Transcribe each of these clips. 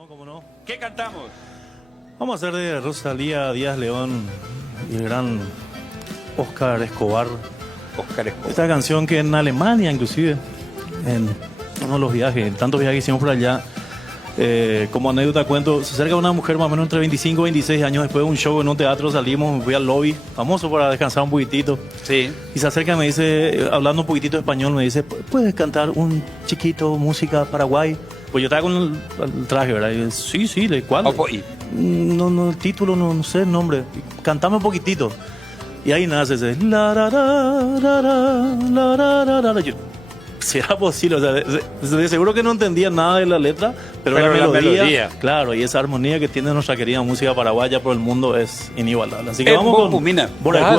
no, cómo no. ¿Qué cantamos? Vamos a hacer de Rosalía Díaz León y el gran Oscar Escobar. Oscar Escobar. Esta canción que en Alemania, inclusive, en uno de los viajes, en tantos viajes que hicimos por allá, como anécdota cuento, se acerca una mujer más o menos entre 25 y 26 años después de un show en un teatro, salimos, fui al lobby, famoso para descansar un poquitito. Sí. Y se acerca y me dice, hablando un poquitito español, me dice, ¿puedes cantar un chiquito música Paraguay? Pues yo estaba con el traje, ¿verdad? Y yo, sí, ¿de cuál? No, el título, no sé el nombre. Cantame un poquitito. Y ahí nace ese... La, ra, ra, ra, ra, la, ra, ra, ra. Yo, ¿será posible? O sea, de seguro que no entendía nada de la letra, pero la melodía, claro, y esa armonía que tiene nuestra querida música paraguaya por el mundo es inigualable. Así que vamos con... Bora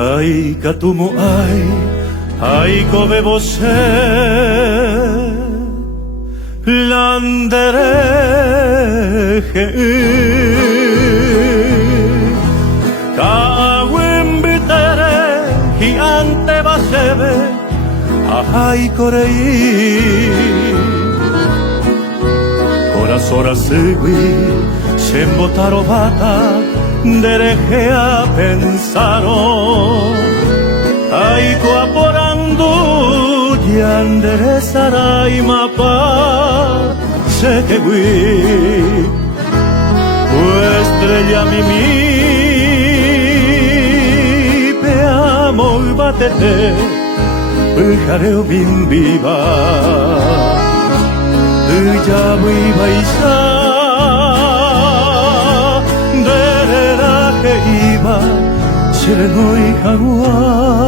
Dai katumo ai kobe bose landereje kawen bitere hiante basebe ai korei Horasora segui sembotaro bata derejea pensaron Aiko aporandu yanderezarai mapa sekegui estrella mimi peamo batete jareo bin viva ya muy baisa que iba sereno y jaguar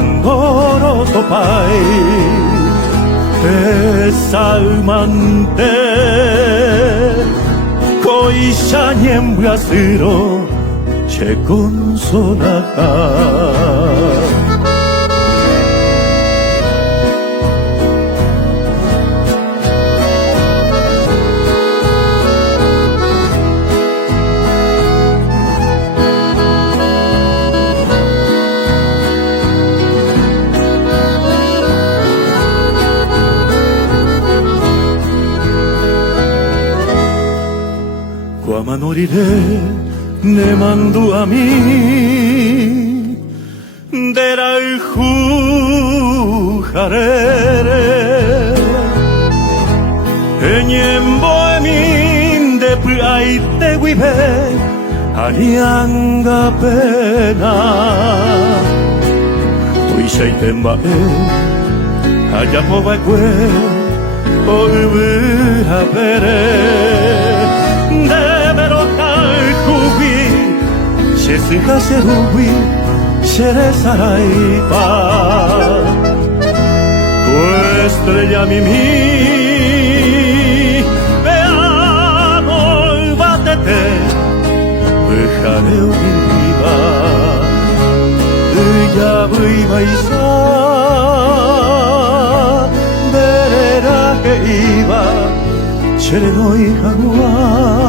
Andoro topai Esalmante Koisha niembrasiro Che consolaka Moriré, ne mandu a mí, dera el jujarere, enyembo emin de praite guibe, arianga pena, tuiseitemba allá povakwe, olvira pere. Sesika serubi Sheresaraipa Tu estrella mimi Veamos batete Dejaré viva Ya viva isa Verera que iba Sereno y jaguar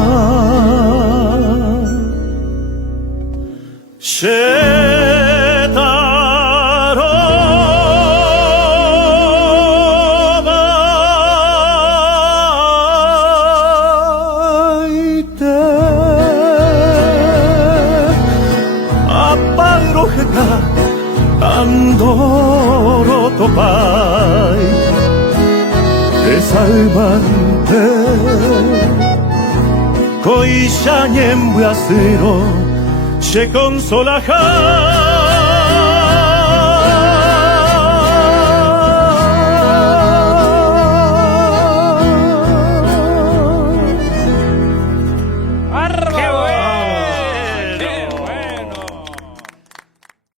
Shetarobaite Apairojeta Andoro topai Desalmante Koisha niembrasiro Se consola